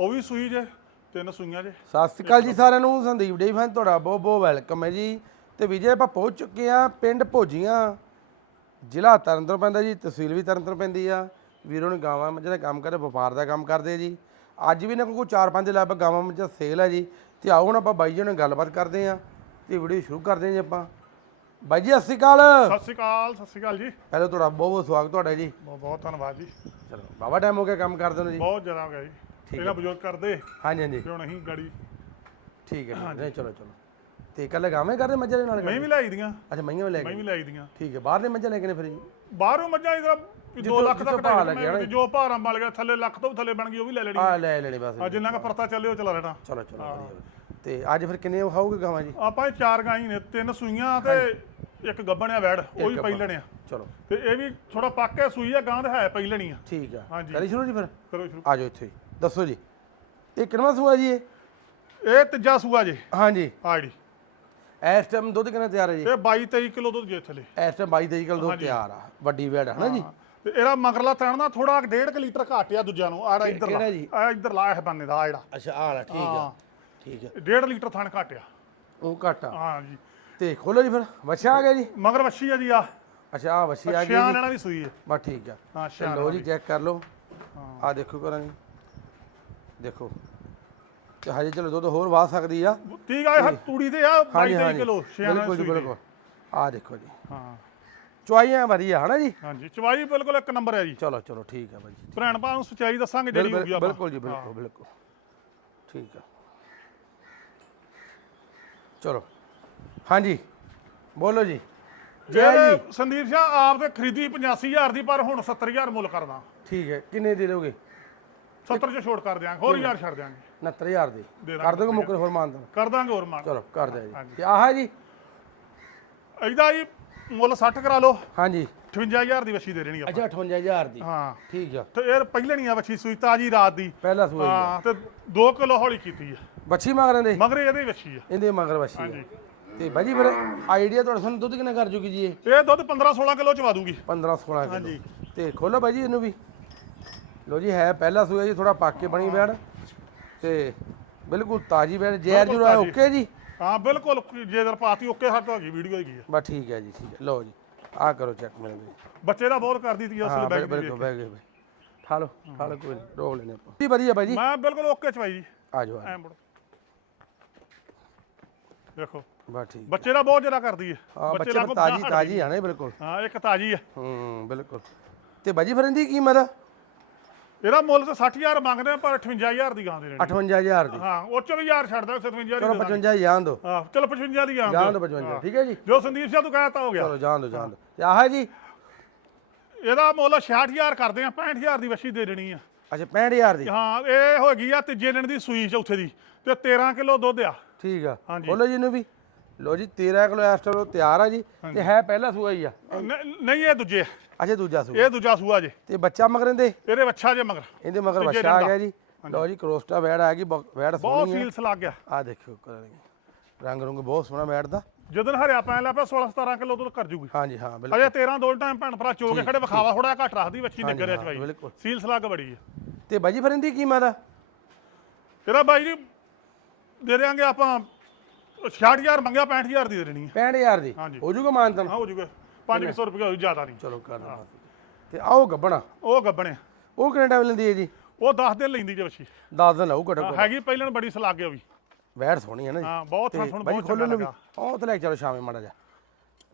ਉਹ ਵੀ ਸੂਈ ਜੇ ਤਿੰਨ ਸੂਈਆਂ ਜੇ। ਸਤਿ ਸ਼੍ਰੀ ਅਕਾਲ ਜੀ ਸਾਰਿਆਂ ਨੂੰ ਸੰਦੀਪ ਡੇ ਫੈਨ ਤੁਹਾਡਾ ਬਹੁਤ ਬਹੁਤ ਵੈਲਕਮ ਹੈ ਜੀ। ਤੇ ਵਿਜੇ ਆਪਾਂ ਪਹੁੰਚ ਚੁੱਕੇ ਆ ਪਿੰਡ ਭੋਜੀਆਂ ਜ਼ਿਲ੍ਹਾ ਤਰਨਤਾਰਨ ਪੈਂਦਾ ਜੀ ਤਹਿਸੀਲ ਵੀ ਤਰਨਤਾਰਨ ਪੈਂਦੀ ਆ। ਵੀਰੋਂ ਨੂੰ ਗਾਵਾਂ ਮੱਝਾਂ ਦਾ ਕੰਮ ਕਰਦੇ ਵਪਾਰ ਦਾ ਕੰਮ ਕਰਦੇ ਜੀ। ਅੱਜ ਵੀ ਨਾ ਕੋਈ ਚਾਰ ਪੰਜ ਲੱਭ ਗਾਵਾਂ ਮੱਝਾਂ ਸੇਲ ਹੈ ਜੀ। ਤੇ ਆਓ ਹੁਣ ਆਪਾਂ ਬਾਈ ਜੀ ਨਾਲ ਗੱਲਬਾਤ ਕਰਦੇ ਆ ਤੇ ਵੀਡੀਓ ਸ਼ੁਰੂ ਕਰਦੇ ਆ ਜੀ ਆਪਾਂ। ਬਾਈ ਜੀ ਸਤਿ ਸ਼੍ਰੀ ਅਕਾਲ। ਸਤਿ ਸ਼੍ਰੀ ਅਕਾਲ ਸਤਿ ਸ਼੍ਰੀ ਅਕਾਲ ਜੀ। ਪਹਿਲਾਂ ਤੁਹਾਡਾ ਬਹੁਤ ਬਹੁਤ ਸਵਾਗਤ ਤੁਹਾਡਾ ਜੀ। ਬਹੁਤ ਬਹੁਤ ਧੰਨਵਾਦ ਜੀ। ਚਲੋ ਬਾਬਾ ਟਾਈਮ ਹੋ ਗਿਆ ਕੰਮ ਕਰਦੇ ਨੂੰ ਜੀ। ਬਹੁਤ ਜ਼ਿਆਦਾ ਹੋ ਗਿਆ ਜੀ। ਪਹਿਲਾਂ ਬਜ਼ੁਰਗ ਕਰਦੇ ਹਾਂਜੀ ਹਾਂਜੀ। ਤੇ ਹੁਣ ਅਸੀਂ ਗਾੜੀ। ਠੀਕ ਹੈ ਠੀਕ ਹੈ ਨਹੀਂ, ਚਲੋ ਚਲੋ। ਤੇ ਇਕੱਲੇ ਗਾਵੇਂ ਕਰਦੇ ਮੱਝਾਂ ਦੇ ਨਾਲ ਮੈਂ ਵੀ ਲਾਈ ਦੀਆਂ। ਅੱਛਾ ਮਈਆਂ ਵੀ ਲੈ ਮੈਂ ਕੇ ਵੀ ਲਾਈ ਦੀਆਂ। ਠੀਕ ਹੈ ਬਾਹਰ ਦੇ ਮੱਝਾਂ ਲੈ ਕੇ ਨੇ ਫਿਰ ਜੀ? ਬਾਹਰੋਂ ਮੱਝਾਂ ਇਧਰ 2 ਜਿੱਥੋਂ- ਲੱਖ ਜਿੱਥੋਂ ਤੱਕ ਭਾਅ ਲੱਗਿਆ ਨਾ। ਜੋ। ਭਾਰਾਂ ਬਲ ਗਿਆ ਥੱਲੇ ਲੱਖ ਤੋਂ ਵੀ ਥੱਲੇ ਬਣ ਗਈ ਉਹ ਵੀ ਲੈ ਲੈਣੀ ਆ ਲੈ ਲੈਣੀ ਬਸ ਆ ਜਿੰਨਾ ਕ ਪਰਤਾ ਚੱਲੇ ਉਹ ਚਲਾ ਲੈਣਾ। ਚਲੋ ਚਲੋ ਵਧੀਆ ਵਧੀਆ। ਤੇ ਅੱਜ ਫਿਰ ਕਿੰਨੇ ਖਾਓਗੇ ਗਾਵਾਂ ਜੀ? ਆਪਾਂ ਇਹ ਚਾਰ ਗਾਈ ਨੇ ਤਿੰਨ ਸੂਈਆਂ ਤੇ ਇੱਕ ਗੱਬਣ ਆ ਵੈੜ ਉਹ ਵੀ ਪਹਿਲਣੇ ਆ। ਚਲੋ। ਤੇ ਇਹ ਵੀ ਥੋੜਾ ਪੱਕ ਸੂਈ ਆ ਗਾਂ ਤੇ ਹੈ ਪਹਿਲਣੀ ਆ। ਠੀਕ ਆ। ਹਾਂਜੀ। ਕਰੀ ਸ਼ੁਰੂ ਜੀ ਫਿਰ? ਕਰੋ ਸ਼ੁਰੂ। ਆ ਜਾਓ ਇੱਥੇ ਹੀ। ਦੱਸੋ ਜੀ। ਇਹ ਕਿੰਨਵਾਂ ਸੂਆ ਜੀ ਇਹ? ਇਹ ਤੀਜਾ ਸੂਆ ਜੇ। ਹਾਂਜੀ। ਆ ਜਿਹੜੀ ਇਸ ਟਾਈਮ ਦੁੱਧ ਕਿੰਨਾ ਤਿਆਰ ਹੈ ਜੀ? ਇਹ 22 23 ਕਿਲੋ ਦੁੱਧ ਜੇ ਥੱਲੇ ਇਸ ਟਾਈਮ 22 23 ਕਿਲੋ ਦੁੱਧ ਤਿਆਰ ਆ। ਵੱਡੀ ਵੇੜ ਹੈ ਨਾ ਜੀ? ਤੇ ਇਹਦਾ ਮਗਰਲਾ ਤਣ ਨਾ ਥੋੜਾ 1.5 ਲੀਟਰ ਘੱਟ ਆ ਦੂਜਿਆਂ ਨੂੰ। ਆੜਾ ਇੱਧਰ ਜੀ? ਆ ਇੱਧਰ ਲਾ ਇਹ ਬੰਨੇ ਦਾ ਆ ਜਿਹੜਾ। ਅੱਛਾ ਆ ਲੈ ਠੀਕ ਆ। ਠੀਕ ਆ। 1.5 ਲੀਟਰ ਥਣ ਘੱਟ ਆ। ਉਹ ਘੱਟ ਆ। ਹਾਂ ਜੀ। ਤੇ ਖੋਲੋ ਜੀ ਫਿਰ। ਵੱਛਾ ਆ ਗਿਆ ਜੀ? ਮਗਰ ਵੱਛੀ ਆ ਜੀ ਆ ਅੱਛਾ ਆ ਵੱਛੀ ਆ ਗਈ ਸ਼ਿਆਨ ਜੀ। ਇਹਨਾਂ ਦੀ ਸੂਈ ਹੈ। ਬਸ ਠੀਕ ਆ। ਹਾਂ ਲਓ ਜੀ ਚੈੱਕ ਕਰ ਲਓ। ਆ ਦੇਖੋ ਕਰਾਂ ਜੀ ਦੇਖੋ ਤੇ ਹਜੇ ਚਲੋ ਦੁੱਧ ਹੋਰ ਵਾਹ ਸਕਦੀ ਆ। 30 ਗਾਏ ਹੱਥ ਤੂੜੀ ਦੇ ਆ 22 ਹਾਂਜੀ 23 ਹਾਂਜੀ। ਕਿਲੋ ਸ਼ਿਆਨ ਬਿਲਕੁਲ। ਬਿਲਕੁਲ। ਆ ਦੇਖੋ ਜੀ। ਹਾਂ। ਚੁਆਈਆਂ ਵਧੀਆ ਹਨਾ ਜੀ? ਹਾਂਜੀ ਚਵਾਈ ਬਿਲਕੁਲ ਇੱਕ ਨੰਬਰ ਹੈ ਜੀ। ਚਲੋ ਚਲੋ ਠੀਕ ਆ ਬਾਈ ਭੈਣ ਭਾ ਨੂੰ ਸੱਚਾਈ ਦੱਸਾਂਗੇ ਜਿਹੜੀ ਹੋਊਗੀ ਆਪਾਂ। ਬਿਲਕੁਲ ਜੀ ਬਿਲਕੁਲ ਬਿਲਕੁਲ। ਠੀਕ ਆ। ਚਲੋ। ਹਾਂਜੀ ਬੋਲੋ ਜੈ। ਜੀ ਸੰਦੀਪ ਸਿੰਘ ਆਪ ਤੇ ਖਰੀਦੀ 85000 ਦੀ ਪਰ ਹੁਣ 70000 ਮੁੱਲ ਕਰਦਾ। ਠੀਕ ਹੈ ਕਿੰਨੇ ਦੇ ਦੋਗੇ 70 ਚ ਛੋਟ ਕਰ ਦਿਆਂਗੇ ਹੋਰ ਯਾਰ ਛੱਡ ਦਿਆਂਗੇ। 69000 ਦੇ। ਦੇ ਦਾਂਗੇ ਕਰ ਦੋਗੇ ਮੁੱਕਰ ਹੋਰ ਮਾਨਦਾ ਕਰ ਦਾਂਗੇ ਹੋਰ ਮਾਨ। ਚਲੋ ਕਰ ਦਿਆ ਜੀ। ਤੇ ਆਹ ਜੀ? ਇਹਦਾ ਜੀ ਮੁੱਲ 60 ਕਰਾ ਲਓ। ਹਾਂਜੀ। 58000 ਦੀ ਵੱਛੀ ਦੇ ਦੇਣੀ ਆਪਾਂ। ਅੱਛਾ 58000 ਦੀ। ਹਾਂ। ਠੀਕ ਆ। ਤੇ ਇਹ ਪਹਿਲਣੀ ਆ ਵੱਛੀ ਸੂਈ ਤਾਜੀ ਰਾਤ ਦੀ। ਪਹਿਲਾ ਸੂਆ ਜੀ। ਹਾਂ ਤੇ 2 ਕਿਲੋ ਹੌਲੀ ਕੀਤੀ ਆ। ਬੱਚੀ ਮਗਰਾਂ ਦੇ ਮਗਰ ਇਹਦੀ ਵੱਛੀ ਆ। ਇਹਦੇ ਮਗਰ ਬੱਚੀ ਹਾਂਜੀ। ਆ ਤੇ ਬਾਜੀ ਫਿਰ ਆਈਡੀਆ ਤੁਹਾਡਾ ਸਾਨੂੰ ਦੁੱਧ ਕਿੰਨਾ ਕਰ ਜੂਗੀ ਜੀ ਇਹ? ਇਹ ਦੁੱਧ 15 16 ਕਿਲੋ ਚਵਾ ਦੂਗੀ। 15 16 ਕਿਲੋ। ਹਾਂਜੀ। ਤੇ ਖੋਲੋ ਬਾਜੀ ਇਹਨੂੰ ਵੀ। ਲੋ ਜੀ ਹੈ ਪਹਿਲਾ ਸੂਆ ਜੀ ਥੋੜਾ ਪੱਕ ਕੇ ਬਣੀ ਬੈੜ ਤੇ ਬਿਲਕੁਲ ਤਾਜੀ ਬੈੜ ਜੈਰ ਜੁਰ ਤਾਜ਼ੀ। ਓਕੇ ਜੀ? ਹਾਂ ਬਿਲਕੁਲ ਜੇ ਦਰ ਪਾਤੀ ਓਕੇ ਹੱਟ ਹੋ ਗਈ ਵੀਡੀਓ ਹੈਗੀ ਆ। ਬਸ ਠੀਕ ਹੈ ਜੀ ਠੀਕ ਹੈ। ਲਓ ਜੀ ਆ ਕਰੋ ਚੈੱਕ ਮੇਰੇ ਵੀ ਬੱਚੇ ਦਾ ਬਹੁਤ ਕਰਦੀ ਤੀ ਉਸ ਹਾਂ ਬੈਗ ਬਿਲਕੁਲ ਬਿਲਕੁਲ ਬਹਿ ਗਏ ਠਾ ਲਓ ਠਾ ਲਓ ਕੋਈ ਨਹੀਂ ਰੋਕ ਲੈਨੇ ਆਪਾਂ। ਜੀ ਵਧੀਆ ਬਾਜੀ ਮੈਂ ਬਿਲਕੁਲ ਓਕੇ ਚਵਾਈ ਜੀ। ਆ ਜਾਓ ਆ ਜਾਓ। ਐਂ ਮੁੜ। ਦੇਖੋ। ਬਸ ਠੀਕ ਬੱਚੇ ਦਾ ਬਹੁਤ ਜ਼ਿਆਦਾ ਕਰਦੀ ਹੈ ਹਾਂ ਬੱਚੇ ਫਿਰ ਤਾਜੀ ਤਾਜੀ ਆ ਨਾ ਬਿਲਕੁਲ। ਹਾਂ ਇੱਕ ਤਾਜੀ ਆ। ਹੂੰ ਬਿਲਕੁਲ। ਤੇ ਬਾਜੀ ਫਿਰ ਇਹਦੀ ਕੀਮਤ ਇਹਦਾ ਮੁੱਲ ਤਾਂ 60000 ਮੰਗਦੇ ਆ ਪਰ 58000 ਦੀ ਗਾਂ ਦੇ ਨੇ 58000 ਦੀ। ਹਾਂ ਉਹ ਚੋਂ ਵੀ ਹਜ਼ਾਰ ਛੱਡਦਾ 57 ਦੀ ਚਲੋ ਦੇ ਦਾਂਗੇ। 55 ਜਾਣ ਦੋ। ਹਾਂ ਚਲੋ 55 ਦੀ ਜਾਣ ਦਿਓ। ਦੋ 55 ਠੀਕ ਹੈ ਜੀ? ਜੋ ਸੰਦੀਪ ਸਿੰਘ ਤੂੰ ਕਹਿਤਾ ਹੋ ਗਿਆ। ਚਲੋ ਜਾਣ ਦੋ ਜਾਣ ਦੋ। ਤੇ ਆਹ ਜੀ? ਇਹਦਾ ਮੁੱਲ 66000 ਕਰਦੇ ਆ 65000 ਦੀ ਵੱਛੀ ਦੇ ਦੇਣੀ ਆ। ਅੱਛਾ 65000 ਦੀ? ਹਾਂ ਇਹ ਹੋ ਗਈ ਆ ਤੀਜੇ ਦਿਨ ਦੀ ਸੂਈ ਚੌਥੇ ਦੀ। ਤੇ 13 ਕਿਲੋ ਦੁੱਧ ਆ। ਠੀਕ ਆ। ਬੋਲੋ ਜੀ ਇਹਨੂੰ ਵੀ। ਲੋ ਜੀ 13 ਕਿਲੋ ਐਸਟਰ ਤਿਆਰ ਆ ਜੀ ਤੇ ਹੈ ਪਹਿਲਾ ਸੂਆ ਹੀ ਆ। ਨ- ਨਹੀਂ ਇਹ ਦੂਜੇ ਆ। ਅੱਛਾ ਦੂਜਾ ਸੂਆ। ਇਹ ਦੂਜਾ ਸੂਆ ਜੇ। ਤੇ ਬੱਚਾ ਮਗਰਨ ਦੇ ਇਹਦੇ ਵੱਛਾ ਜੇ ਮਗਰ। ਇਹਦੇ ਮਗਰ ਤੀਜੇ ਬੱਚਾ ਆ ਗਿਆ ਜੀ। ਲੋ ਜੀ ਕਰੋਸਟਾ ਵੈੜ ਆ ਗਈ ਬ- ਵੈੜ ਬਹੁਤ ਸੋਹਣੀ ਸੀਲਸ ਲੱਗ ਗਿਆ। ਆ ਦੇਖਿਓ ਕਰਾਂਗੇ ਰੰਗ ਰੰਗ ਬਹੁਤ ਸੋਹਣਾ ਵੈੜ ਦਾ। ਜਦੋਂ ਹਰਿਆ ਪੈਣ ਲੱਗ ਪਿਆ 16 17 ਕਿਲੋ ਦੁੱਧ ਕਰ ਜੂਗੀ। ਹਾਂਜੀ ਹਾਂ ਬਿਲਕੁਲ। ਅਜੇ 13 ਦੋ ਟਾਈਮ ਭੈਣ ਭਰਾ ਚੋ ਕੇ ਖੜੇ ਵਿਖਾਵਾ ਥੋੜਾ ਘੱਟ ਰੱਖਦੀ ਵੱਛੀ ਨਿਕਰਿਆ ਹਾਂ, ਚਵਾਈ ਬਿਲਕੁਲ। ਸੀਲਸ ਲੱਗ ਬੜੀ ਆ। ਤੇ ਬਾਜੀ ਫਿਰ ਇਹਦੀ ਕੀਮਤ ਆ? ਬਾਈ ਜੀ ਦੇ ਦੇਾਂਗੇ ਆਪਾਂ 66000 ਮੰਗਿਆ 65000 ਦੀ ਦੇ ਦੇਣੀ 65000 ਦੀ? ਹਾਂਜੀ। ਹੋ ਜੂਗਾ ਮਾਨਤਨ? ਆ ਹੋ ਜੂਗਾ। 500 ਰੁਪਏ ਹੋਈ ਜ਼ਿਆਦਾ ਨਹੀਂ। ਚਲੋ ਕਰ ਤੇ ਆਓ ਗੱਬਣਾ। ਉਹ ਗੱਬਣੇ। ਉਹ ਕਿੰਨੇ ਟਾਈਮ ਲੈਂਦੀ ਹੈ ਜੀ? ਉਹ 10 ਦਿਨ ਲੈਂਦੀ ਜੇ ਵੱਛੀ 10 ਦਿਨ ਲਾਊ ਘਟੋ ਹੈਗੀ ਪਹਿਲਾਂ ਬੜੀ ਸਲਾਗ ਗਿਆ ਵੀ। ਵੈੜ ਸੋਹਣੀ ਹੈ ਨਾ ਜੀ। ਹਾਂ ਬਹੁਤ ਥਾਂ ਸੁਣ ਬਾਈ ਬਹੁਤ ਖੋਲੋ ਚੰਗਾ ਨੂੰ ਲੱਗਾ। ਉਹ ਤੇ ਲੈ ਕੇ ਚਲੋ ਸ਼ਾਮੇ ਮਾੜਾ ਜਾ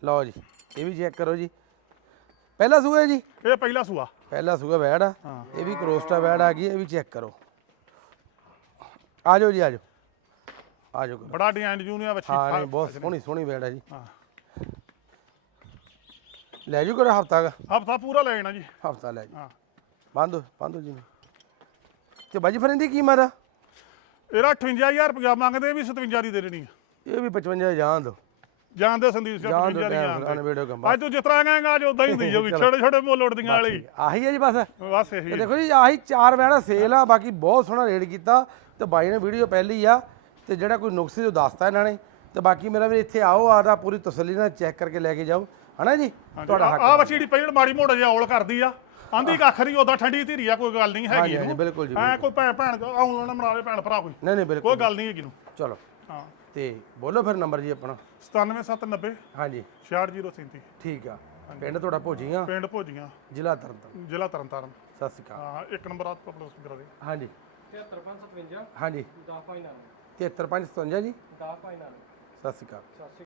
ਲਓ ਜੀ ਇਹ ਵੀ ਚੈੱਕ ਕਰੋ ਜੀ। ਪਹਿਲਾ ਸੂਆ ਹੈ ਜੀ? ਇਹ ਪਹਿਲਾ ਸੂਆ। ਪਹਿਲਾ ਸੂਆ ਵੈੜ ਆ। ਹਾਂ। ਇਹ ਵੀ ਕਰੋਸਟਾ ਵੈੜ ਆ ਗਈ ਇਹ ਵੀ ਚੈੱਕ ਕਰੋ। ਆ ਜਾਓ ਜੀ ਆ ਜਾਓ। ਆ ਜਾਓ ਕਰੋ। ਬੜਾ ਡਿਜ਼ਾਈਨ ਜੂਨੀਆ ਵੱਛੀ ਹਾਂ ਨਹੀਂ ਬਹੁਤ ਸੋਹਣੀ ਸੋਹਣੀ ਵੈੜ ਆ ਜੀ। ਹਾਂ। ਲੈ ਜੂ ਕਰੋ ਹਫਤਾ ਦਾ ਹਫਤਾ ਪੂਰਾ ਲੈ ਜਾਣਾ ਜੀ। ਹਫਤਾ ਲੈ ਜੀ। ਹਾਂ। ਬੰਦੋ ਬੰਦੋ ਜੀ ਤੇ ਬਾਜੀ ਫਿਰ ਇਹਦੀ ਕੀਮਤ ਆ? ਇਹਦਾ 58000 ਰੁਪਇਆ ਮੰਗਦੇ ਵੀ 57 ਦੀ ਦੇ ਦੇਣੀ ਆ। ਇਹ ਵੀ 55 ਜਾਣ ਦੋ। ਜਾਣਦੇ ਸੰਦੀਪ ਸਿੰਘ ਜਾਣ ਦੋ 57 ਦੀ ਟਾਈਮ ਜਾਣਦੇ ਵੀਡੀਓ ਕੰਮ ਅੱਜ ਤੂੰ ਜਿਸ ਤਰ੍ਹਾਂ ਕਹਾਂਗਾ ਅੱਜ ਉਦਾਂ ਹੀ ਹੁੰਦੀ ਜਾਊਗੀ। ਛੋਟੇ ਛੋਟੇ ਮੁੱਲ ਉੜਦੀਆਂ ਵਾਲੀ। ਆਹੀ ਹੈ ਜੀ ਬਸ। ਬਸ ਇਹੀ ਤੇ ਹੈ। ਦੇਖੋ ਜੀ ਆਹੀ ਚਾਰ ਵੈਣਾ ਸੇਲ ਆ ਬਾਕੀ ਬਹੁਤ ਸੋਹਣਾ ਰੇਟ ਕੀਤਾ। ਤੇ ਬਾਈ ਨੇ ਵੀਡੀਓ ਪਹਿਲੀ ਆ ਤੇ ਜਿਹੜਾ ਕੋਈ ਨੁਕਸ ਜੋ ਦੱਸਤਾ ਇਹਨਾਂ ਨੇ ਤੇ ਬਾਕੀ ਮੇਰਾ ਵੀ ਇੱਥੇ ਆਓ ਆਦਾ ਪੂਰੀ ਤਸੱਲੀ ਨਾਲ ਚੈੱਕ ਕਰਕੇ ਲੈ ਕੇ ਜਾਓ। ਹਨਾ ਜੀ? ਤੁਹਾਡਾ ਹੱਕ ਆ ਵੱਛੀ ਜਿਹੜੀ ਪਹਿਲਾਂ ਮਾੜੀ ਮੋਟਾ ਜਿਹਾ ਔਲ ਕਰਦੀ ਆ ਆਂਦੀ ਕੱਖ ਨਹੀਂ ਉਹਦਾ ਠੰਡੀ ਧੀਰੀ ਆ ਕੋਈ ਗੱਲ ਨਹੀਂ ਹੈਗੀ ਹਾਂਜੀ ਬਿਲਕੁਲ ਜੀ ਐ ਕੋਈ ਭੈਣ ਭੈਣ ਆਉਣ ਨਾ ਮਨਾਵੇ ਭੈਣ ਭਰਾ ਕੋਈ। ਨਹੀਂ ਨਹੀਂ ਬਿਲਕੁਲ ਕੋਈ ਗੱਲ ਨਹੀਂ ਹੈਗੀ ਨੂੰ ਚਲੋ। ਹਾਂ। ਤੇ ਬੋਲੋ ਫਿਰ ਨੰਬਰ ਜੀ ਆਪਣਾ। 97790 ਹਾਂਜੀ। 66037 ਠੀਕ ਆ। ਪਿੰਡ ਤੁਹਾਡਾ ਭੋਜੀਆਂ? ਪਿੰਡ ਭੋਜੀਆਂ। ਜ਼ਿਲ੍ਹਾ ਤਰਨਤਾਰਨ। ਜ਼ਿਲ੍ਹਾ ਤਰਨਤਾਰਨ। ਸਤਿ ਸ਼੍ਰੀ ਅਕਾਲ। ਹਾਂ ਇੱਕ ਨੰਬਰ ਆ ਆਪਣਾ ਕਰਾ ਦੇ। ਹਾਂਜੀ। 73557 ਹਾਂਜੀ। 10 5 73557 ਜੀ। 10 5 ਸਤਿ ਸ਼੍ਰੀ ਅਕਾਲ।